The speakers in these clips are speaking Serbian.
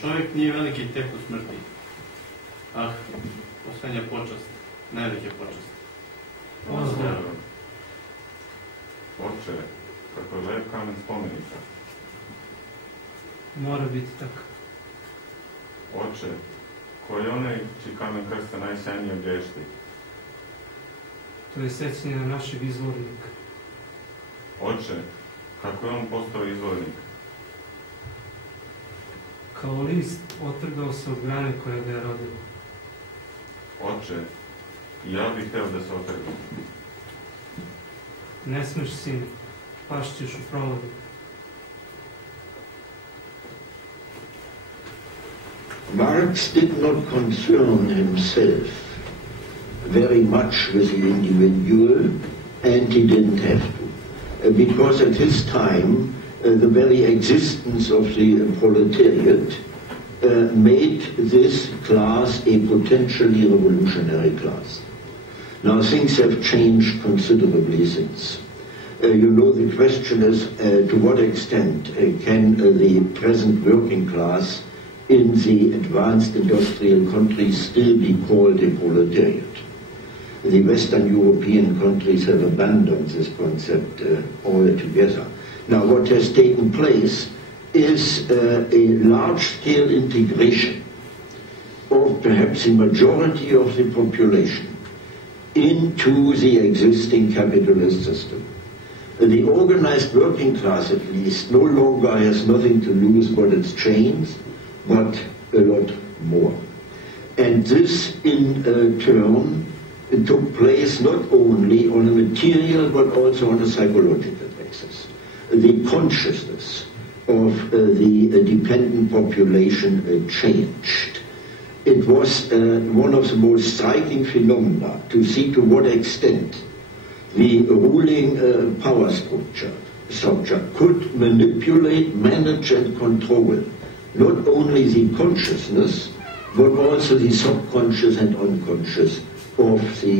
Čovek nije veliki tek u smrti. Ah, poslednja počast, najveća počast. Pozdrav. Oče, kako je lep kamen spomenika. Mora biti tako. Oče, ko je onaj čiji kamen krsta najsjajnije blješti? To je sećanje na našeg izvornika. Oče, kako je on postao izvornik? Kao list otrgao se od grane koja ga je rodila. Oče, i ja bih hteo da se otrgam. Ne smeš, sine, pašćeš u prologu. Marx did not concern himself very much with the individual, and he didn't have to. Because at his time, the very existence of the proletariat made this class a potentially revolutionary class. Now things have changed considerably since. You know, the question is to what extent can the present working class in the advanced industrial countries still be called a proletariat? The Western European countries have abandoned this concept altogether. Now, what has taken place is a large-scale integration of perhaps the majority of the population into the existing capitalist system. The organized working class, at least, no longer has nothing to lose but its chains, but a lot more. And this, in turn, took place not only on a material but also on a psychological basis. The consciousness of the dependent population changed. It was one of the most striking phenomena to see to what extent the ruling power structure could manipulate, manage and control not only the consciousness but also the subconscious and unconscious of the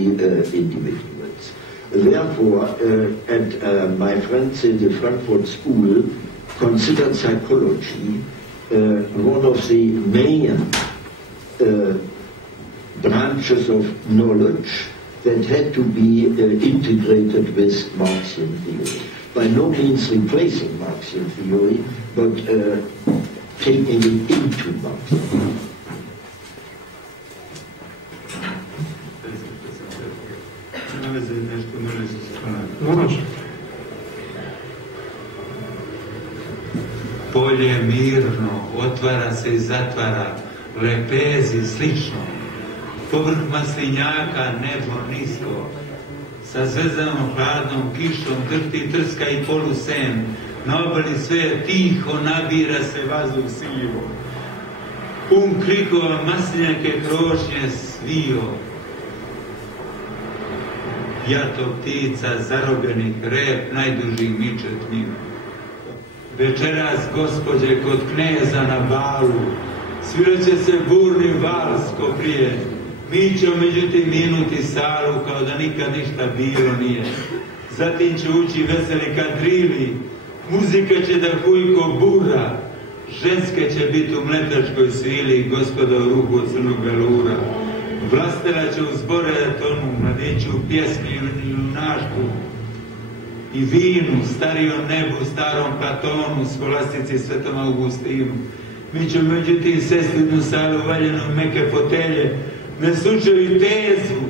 individuals. Therefore, my friends in the Frankfurt School considered psychology one of the main branches of knowledge that had to be integrated with Marxian theory. By no means replacing Marxian theory, but taking it into Marxian theory. Polje mirno, otvara se i zatvara, lepezi slično. Povrh maslinjaka, nebo nisko, sa zvezdanom hladnom kišom drhti trska i polusen, na obali sve tiho nabira se vazduh sivo. Pun krikova maslinjake krošnje svio. Jato ptica zarobljenih rep najduži miče tmino. Večeras, gospođe, kod kneza na balu, sviraće se burni vals ko prije. Mi ćemo međutim minuti salu kao da nikad ništa bilo nije. Zatim će ući veseli kadrili, muzika će da huj ko bura, ženske će biti u mletačkoj svili, gospoda u ruku od crnog velura. Vlastela će u zbore da tonu, mladići u pjesmi i junaštvu i vinu, starijom nebu, starom Platonu, skolastici Svetom Augustinu. Mi ćemo međutim sestidnu salu valjenu meke fotelje, ne slučaju tezu,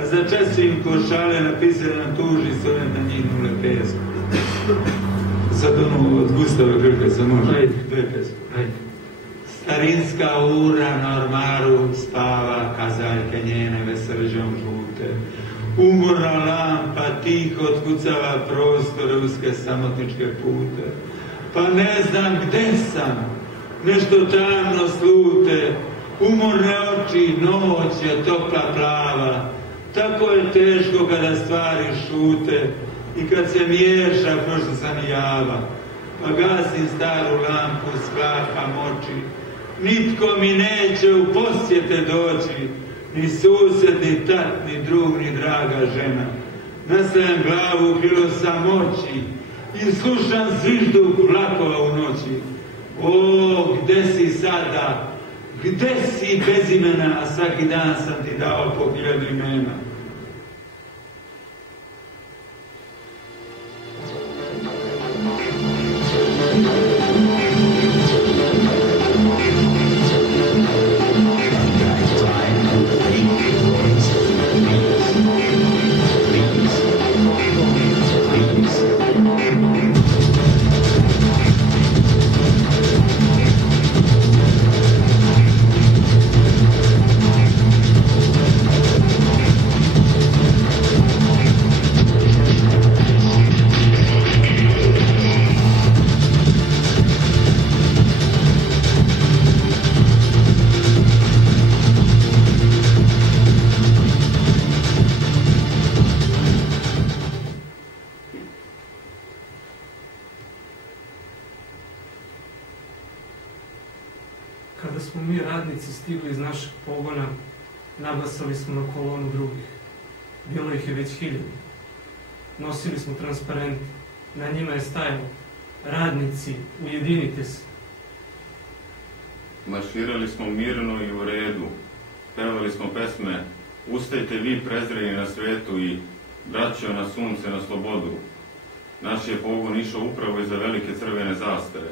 a za čas im košale napisali nam tuži s ovim na njih nule pesmu. Sad ono od Gustava Grka se može, dve pesme. Starinska ura na ormaru spava, kazaljke njene veselžom žute. Umorna lampa tiho otkucava prostore uske samotničke pute. Pa ne znam gde sam, nešto tamno slute, umorne oči, noć je topla plava. Tako je teško kada stvari šute i kad se miješa prošla sam i java. Pa gasim staru lampu, sklapam oči, nitko mi neće u posjete doći, ni sused, ni tat, ni drug, ni draga žena. Nastavljam glavu, krilo sam oči i slušam zviždu vlakova u noći. O, gde si sada? Gde si bez imena, a svaki dan sam ti dao po 1000 imena? Kada smo mi radnici stigli iz našeg pogona, naglasali smo na kolonu drugih. Bilo ih je već 1000. Nosili smo transparente. Na njima je stajalo: radnici, ujedinite se. Marširali smo mirno i u redu. Pevali smo pesme Ustajte vi prezreni na svetu i Braćo na sunce na slobodu. Naš je pogon išao upravo iza velike crvene zastave.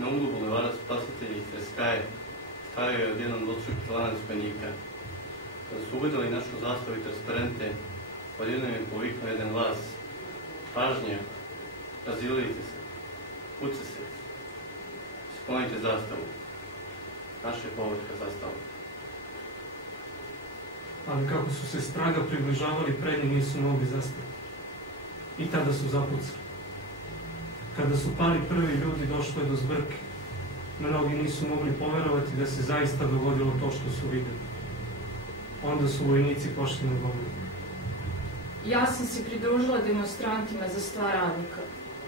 Na uglu bulevara Spasitelji i SKC stajao je odjednom dvostruki lanac konjika. Kada su uvidjeli našu zastavu i transparente, odjednom je poviknuo jedan glas: pažnja, razilite se, puce se, sklonite zastavu. Naša je povorka zastava. Ali kako su se straga približavali, pred njih nisu mogli zastati. I tada su zapucali. Kada su pali prvi ljudi, došlo je do zbrke. Mnogi nisu mogli poverovati da se zaista dogodilo to što su videli. Onda su vojnici pošli na bombu. Ja sam se pridružila demonstrantima za stvar radnika.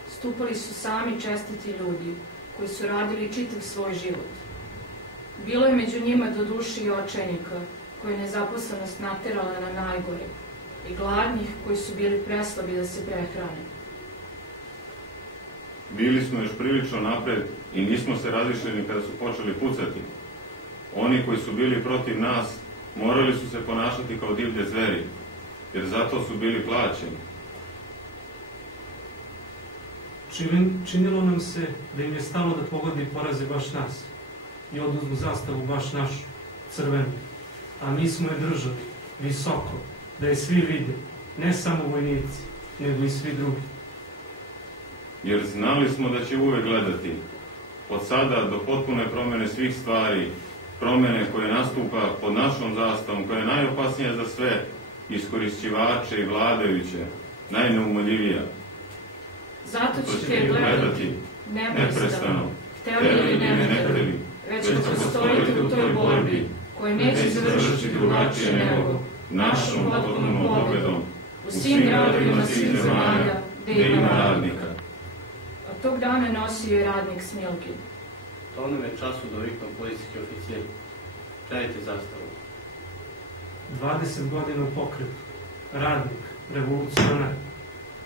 Stupali su sami čestiti ljudi, koji su radili čitav svoj život. Bilo je među njima do duše i očajnika, koji je nezaposlenost naterala na najgore, i gladnih koji su bili preslabi da se prehrane. Bili smo još prilično napred i nismo se razišli kada su počeli pucati. Oni koji su bili protiv nas morali su se ponašati kao divlje zveri, jer zato su bili plaćeni. Činilo nam se da im je stalo da pogode i poraze baš nas i oduzmu zastavu baš našu, crvenu. A mi smo je držali, visoko, da je svi vide, ne samo vojnici, nego i svi drugi. Jer znali smo da će uvek gledati, od sada do potpune promene svih stvari, promene koje nastupa pod našom zastavom, koja je najopasnija za sve, iskorišćivače i vladajuće, najneumoljivija. Zato ćete je gledati, neprestano, hteli ili ne hteli, već ako stojite u toj borbi, koja neće završiti drugačije nego našom potpunom pobedom u svim gradovima svih zemalja gde ima radnika. Od tog dana nosio je radnik Smilke. To nam je času doviknuo policijski oficir. Predajte zastavu. 20 godina u pokretu. Radnik, revolucionar.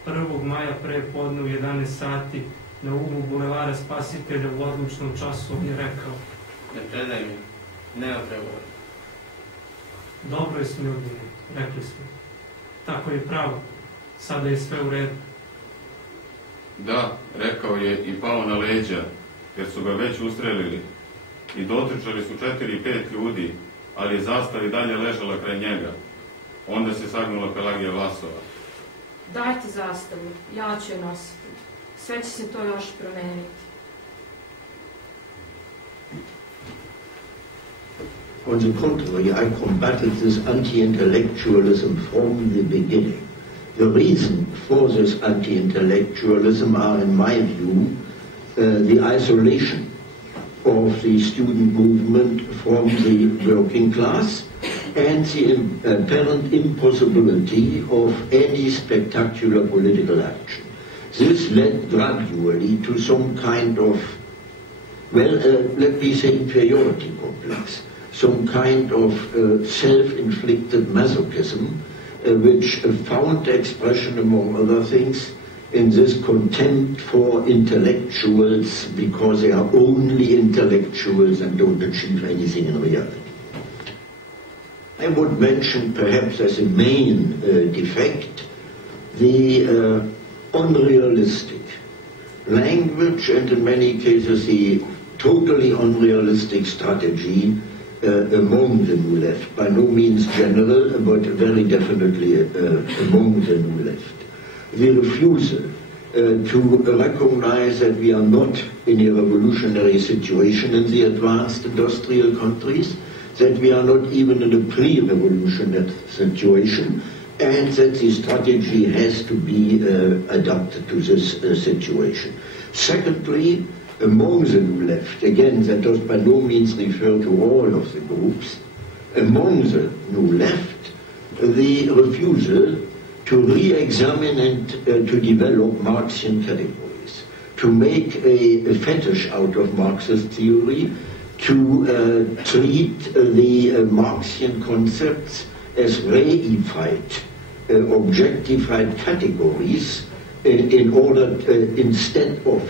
1. maja pre podne u 11 sati na uglu bulevara Spasitelja u odlučnom času on je rekao: ne predaj mi, nema pregovora. Dobro je Smilke, rekli smo. Tako je pravo. Sada je sve u redu. Da, rekao je i pao na leđa, jer su ga već ustrelili. I dotrčali su 4-5 ljudi, ali je zastava i dalje ležala kraj njega. Onda se sagnula Pelagija vlasova. Dajte zastavu, ja ću je nositi. Sve će se to još promeniti. On the contrary, I combated this anti-intellectualism from the beginning. The reason for this anti-intellectualism are, in my view, the isolation of the student movement from the working class and the apparent impossibility of any spectacular political action. This led gradually to some kind of, well, let me say inferiority complex, some kind of self-inflicted masochism, which found expression, among other things, in this contempt for intellectuals because they are only intellectuals and don't achieve anything in reality. I would mention perhaps as a main defect the unrealistic language and in many cases the totally unrealistic strategy among the New Left. By no means general, but very definitely among the New Left. The refusal to recognize that we are not in a revolutionary situation in the advanced industrial countries, that we are not even in a pre-revolutionary situation, and that the strategy has to be adapted to this situation. Secondly, among the New Left, again, that does by no means refer to all of the groups, among the New Left, the refusal to re-examine and to develop Marxian categories, to make a fetish out of Marxist theory, to treat the Marxian concepts as reified, objectified categories in order, instead of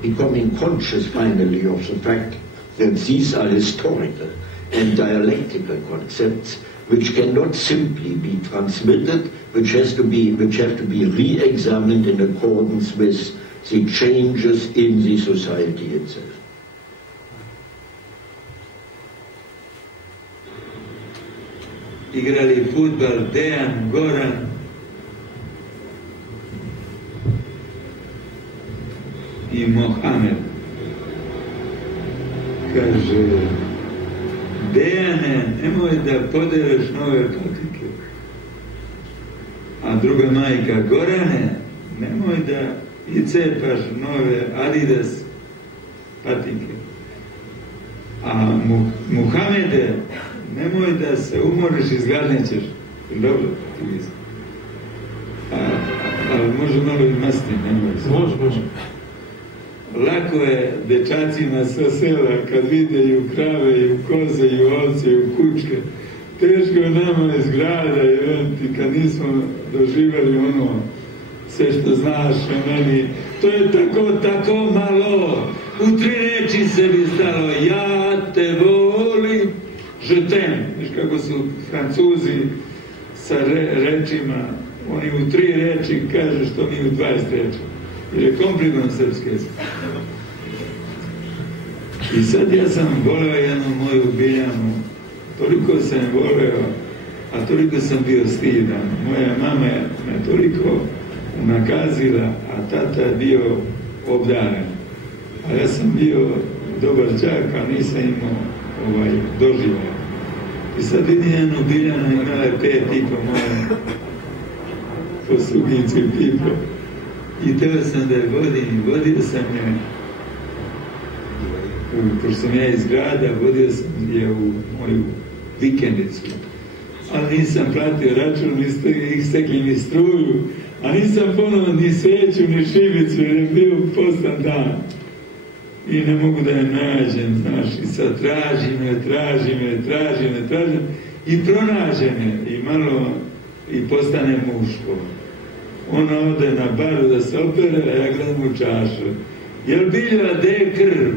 becoming conscious finally of the fact that these are historical and dialectical concepts which cannot simply be transmitted, which have to be re-examined in accordance with the changes in the society itself. Igrali futbal Dejan, Goran i Mohamed. Kaže, Dejane, nemoj da podereš nove patike. A druga majka, Gorane, nemoj da i cepaš nove Adidas patike. A Muhamede, nemoj da se umoriš i zgladnećeš. Dobro, ti mislim. Ali može malo i masti, nemoj se. Može. Lako je dečacima sa sela kad videju krave i koze i ovce i kučke. Teško je nama iz grada i kad nismo doživjeli ono sve što znaš o meni. To je tako malo. U 3 reči se bi stalo ja te volim, je t'aime. Viš kako su Francuzi sa rečima, oni u 3 reči kažu što mi u 20 reči. Jer je komplikovan srpski jezik. I sad ja sam voleo jednu moju Biljanu, toliko sam voleo, a toliko sam bio stidan. Moja mama me toliko nakazila, a tata je bio obdaren. A ja sam bio dobar čak, a nisam imao doživljaj. I sad vidim jednu Biljanu, imala je 5,5 moje poslugicu i pipo. I teo sam da je vodio sam je, pošto sam ja iz grada, vodio sam je u moju vikendicu. Ali nisam platio račun, ih stekli mi struju, a nisam ponovno ni sveću, ni šibicu, jer je bio postan dan. I ne mogu da je nađem, znaš, i sad tražim i pronađem je, i malo, i postane muško. Ona ode na baru da se opere, a ja gledam u čašu. Jel Bilja, gde je krv?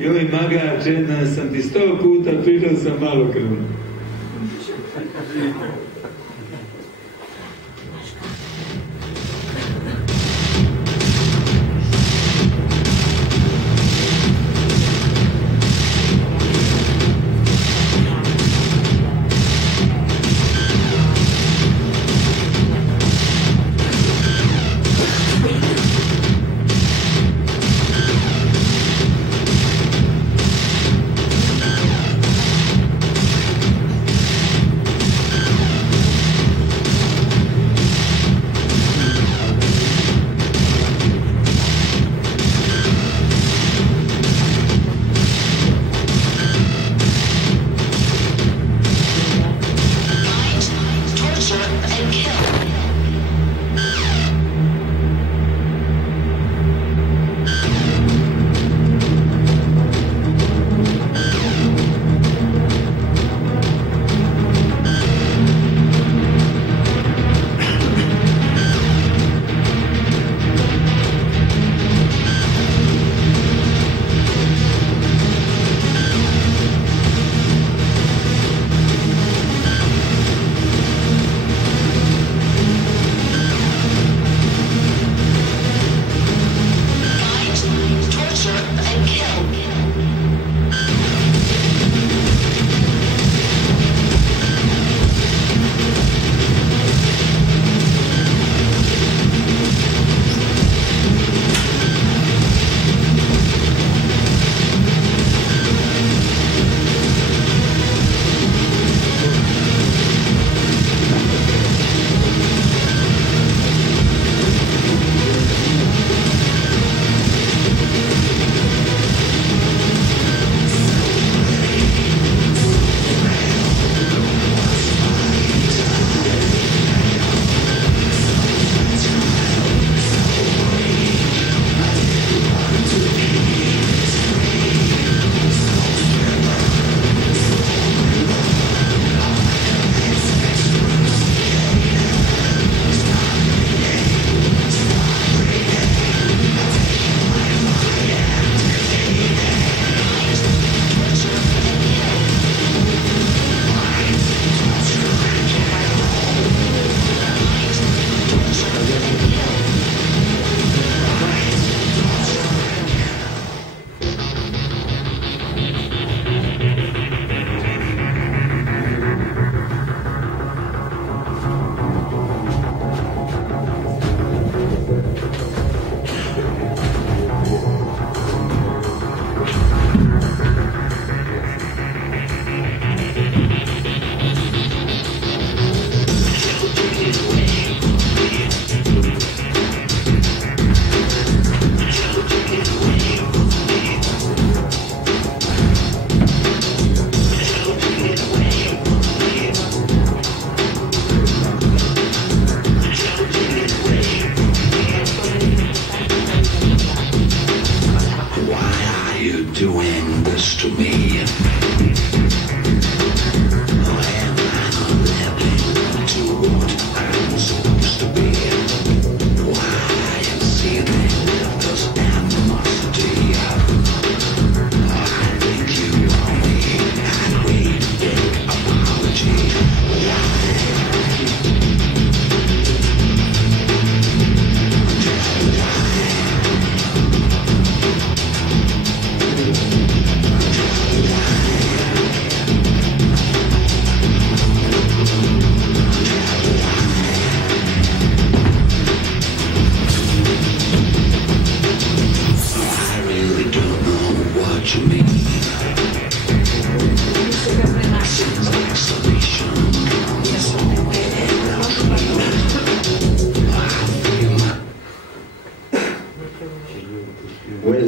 I ovaj magač, jedna sam ti 100 puta pričao sam malo krvno.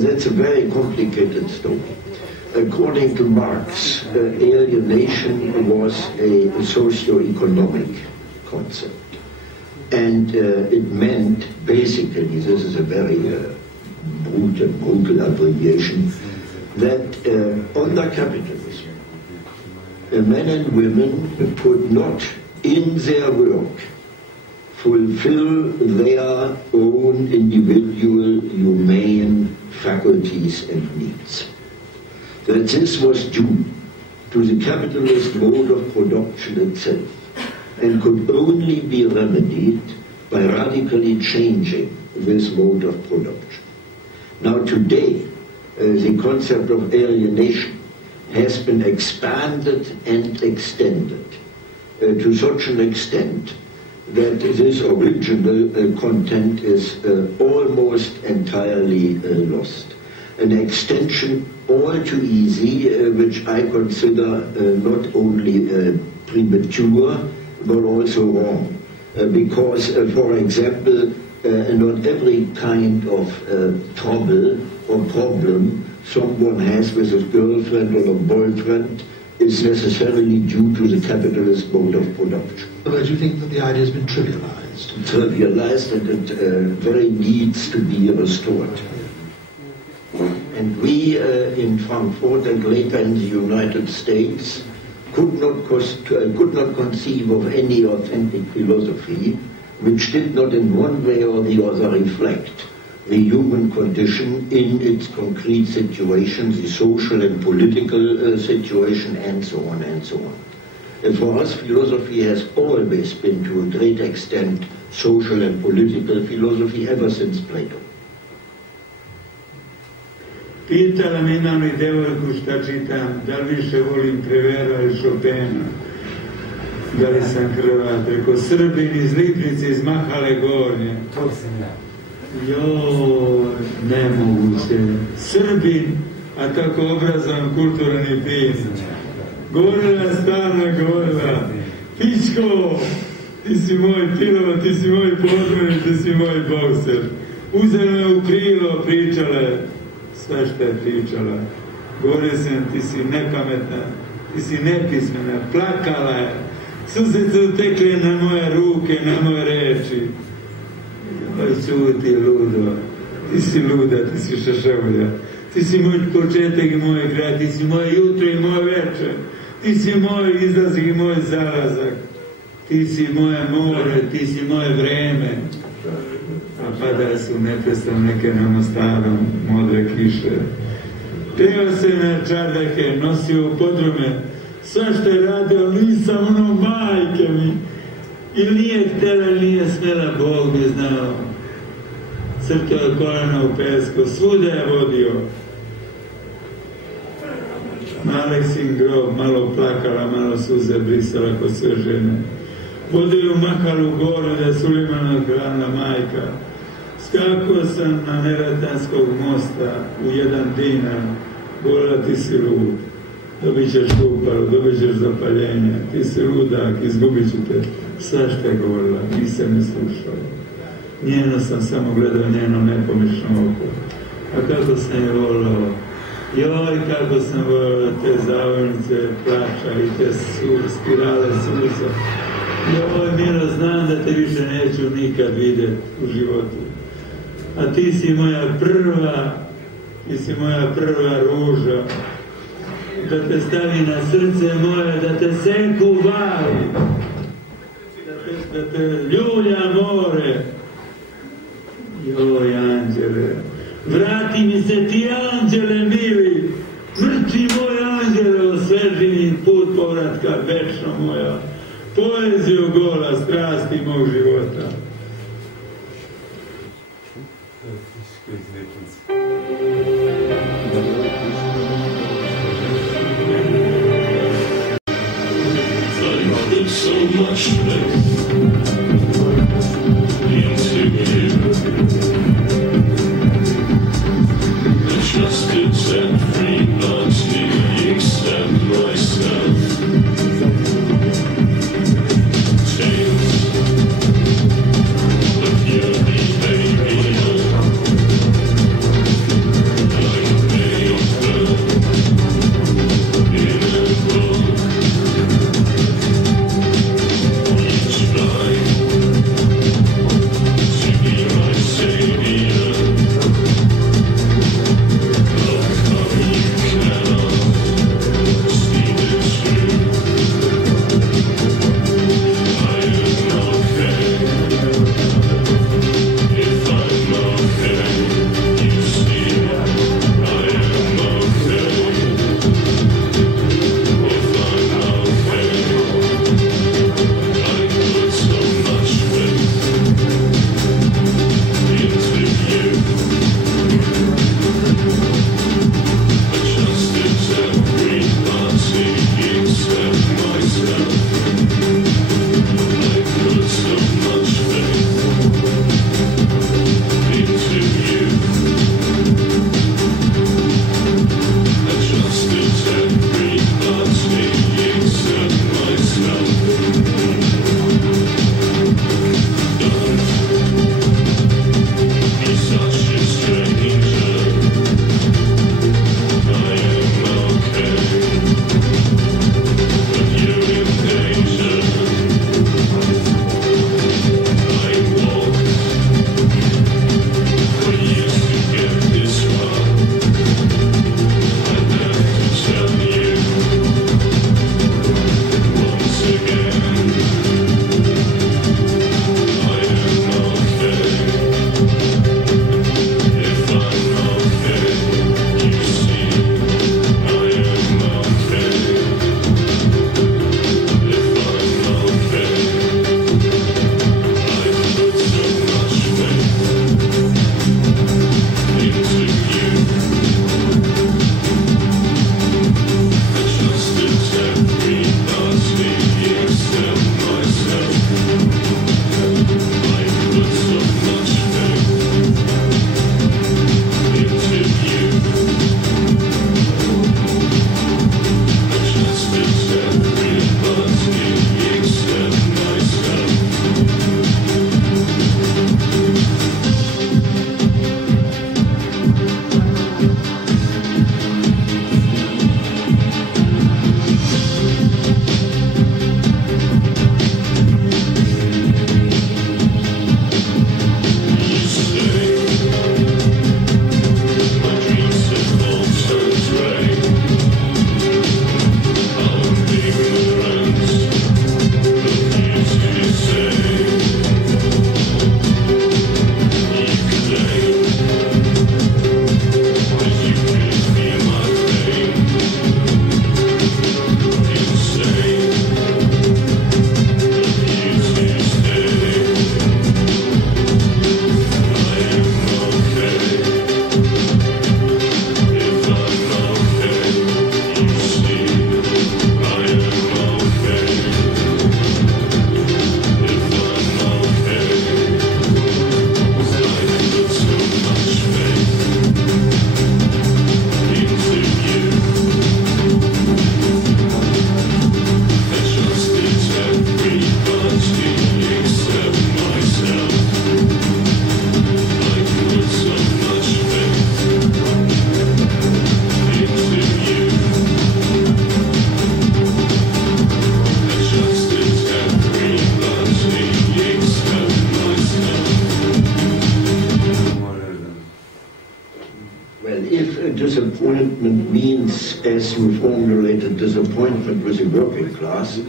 that's a very complicated story. According to Marx, alienation was a socio-economic concept. And it meant, basically, this is a very brutal abbreviation, that under capitalism, men and women could not, in their work, fulfill their own individual humane faculties and needs. That this was due to the capitalist mode of production itself and could only be remedied by radically changing this mode of production. Now today, the concept of alienation has been expanded and extended to such an extent that this original content is almost entirely lost. An extension all too easy, which I consider not only premature, but also wrong. Because, for example, not every kind of trouble or problem someone has with his girlfriend or a boyfriend is necessarily due to the capitalist mode of production. Otherwise, you think that the idea has been trivialized? Trivialized, and it very needs to be restored. And we in Frankfurt and later in the United States could not conceive of any authentic philosophy which did not in one way or the other reflect the human condition in its concrete situation, the social and political situation, and so on and so on. And for us, philosophy has always been, to a great extent, social and political philosophy ever since Plato. Pitala me imam li devojku šta čitam, da li više volim Krevera ili Chopina, da li sam Hrvat, reko Srbin iz Lipnice, iz Mahale Gornje. To sam ja. Joj, nemoguće. Srbin, a tako obrazovan, kulturan i fin. Govorila, stalno govorila, pičko, ti si moj pilova, ti si moj podmornik, ti si moj bokser. Uzela me u krilo, pričala sve što je pričala. Govorio sam, ti si nepametna, ti si nepismena, plakala je. Suze se utekle na moje ruke, na moje reči. Čuti, ludo, ti si luda, ti si šašavlja. Ti si moj početak i moj kraj, ti si moje jutro i moje večer. Ti si moj izlazak i moj zalazak. Ti si moje more, ti si moje vreme. A padale su neprestano neke na Mostarom modre kiše. Peo se na čardake, nosio u podrume. Sve što je radio, nisam ono majke mi. Ili nije htjela, ili nije smjela, Bog bi znao. Crtao je kolena u pesku, svuda je vodio. Na Aleksin grob, malo plakala, malo suze brisala kod sve žene. Vodio u Mahalu goru da je Sulimana hrana majka. Skakao sam na Neratanskog mosta u 1 dinar. Govorila, ti si lud. Dobit ćeš šuparu, dobit ćeš zapaljenje. Ti si ludak, izgubit ću te. Sve što je govorila, nisam ne slušao. Njeno sam samo gledao, njeno nepomično oko. A kako sam je volao. Joj, kako sam volao te zavojnice plača i te spirale suza. Joj, Milo, znam da te više neću nikad vidjeti u životu. A ti si moja prva ruža. Da te stavi na srce moje, da te senku vali. Da te ljulja more. Joj, anđele, vrati mi se ti, anđele mili, mrtvi moj anđele, osveži mi put povratka, večno moja, poeziju gola, strasti mog života. disappointment means, as you formulated, disappointment with the working class,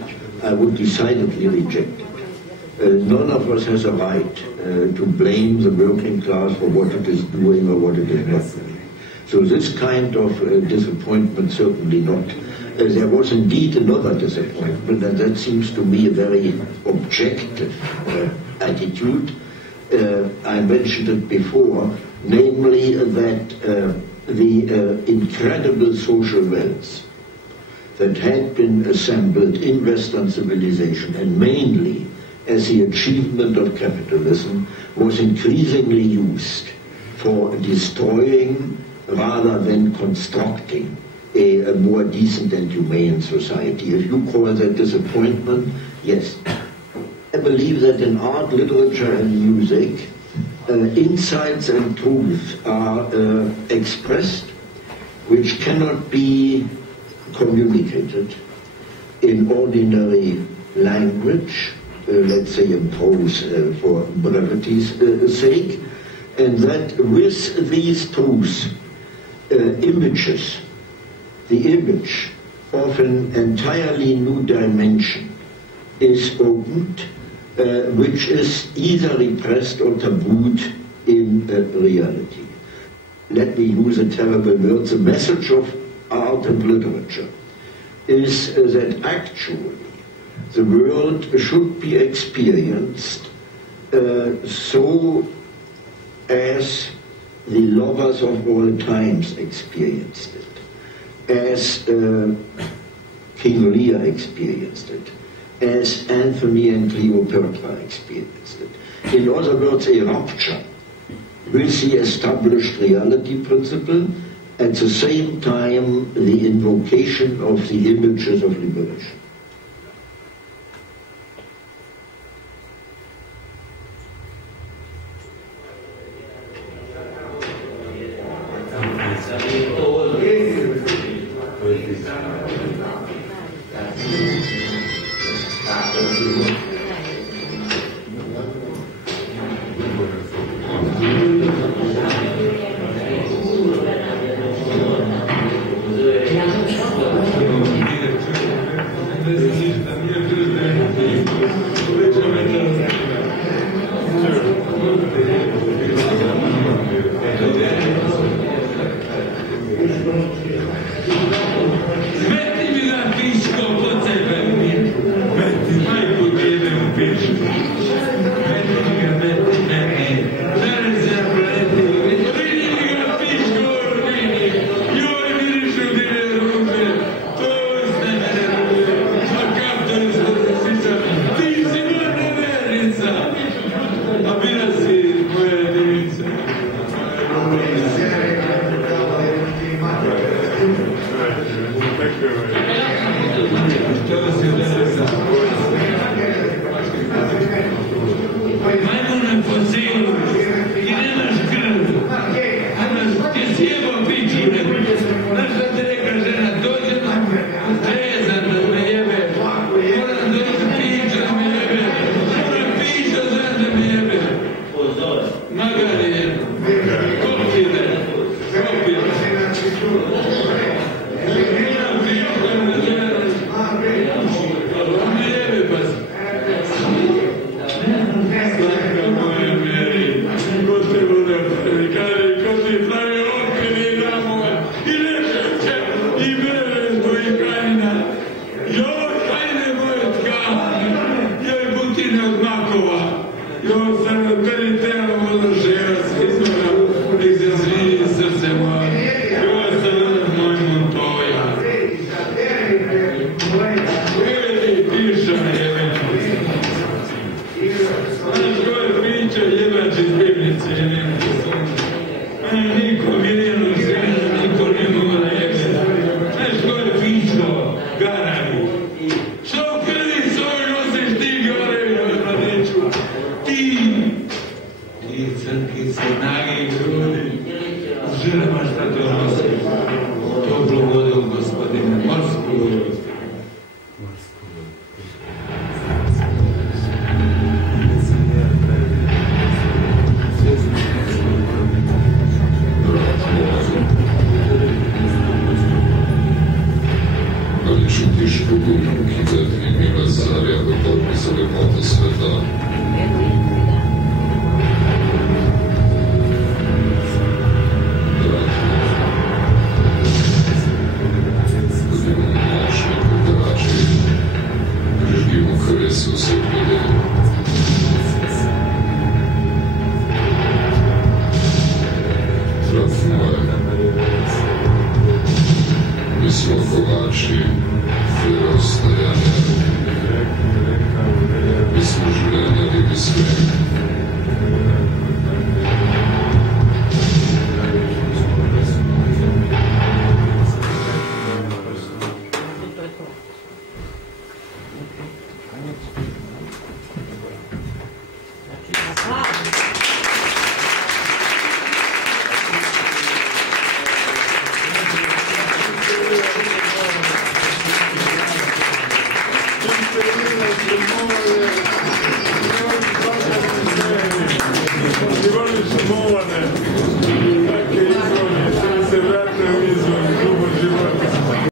I would decidedly reject it. None of us has a right to blame the working class for what it is doing or what it is not doing. So this kind of disappointment certainly not. There was indeed another disappointment, and that seems to me a very objective attitude. I mentioned it before, namely that the incredible social wealth that had been assembled in Western civilization, and mainly as the achievement of capitalism, was increasingly used for destroying rather than constructing a more decent and humane society. If you call that disappointment, yes. I believe that in art, literature and music, insights and truths are expressed which cannot be communicated in ordinary language, let's say in prose for brevity's sake, and that with these truths, images, the image of an entirely new dimension is opened, which is either repressed or tabooed in reality. Let me use a terrible word. The message of art and literature is that actually the world should be experienced so as the lovers of all times experienced it, as King Lear experienced it, as Anthony and Cleopatra experienced it. In other words, a rupture with the established reality principle, at the same time the invocation of the images of liberation. lepota sveta. Ivana se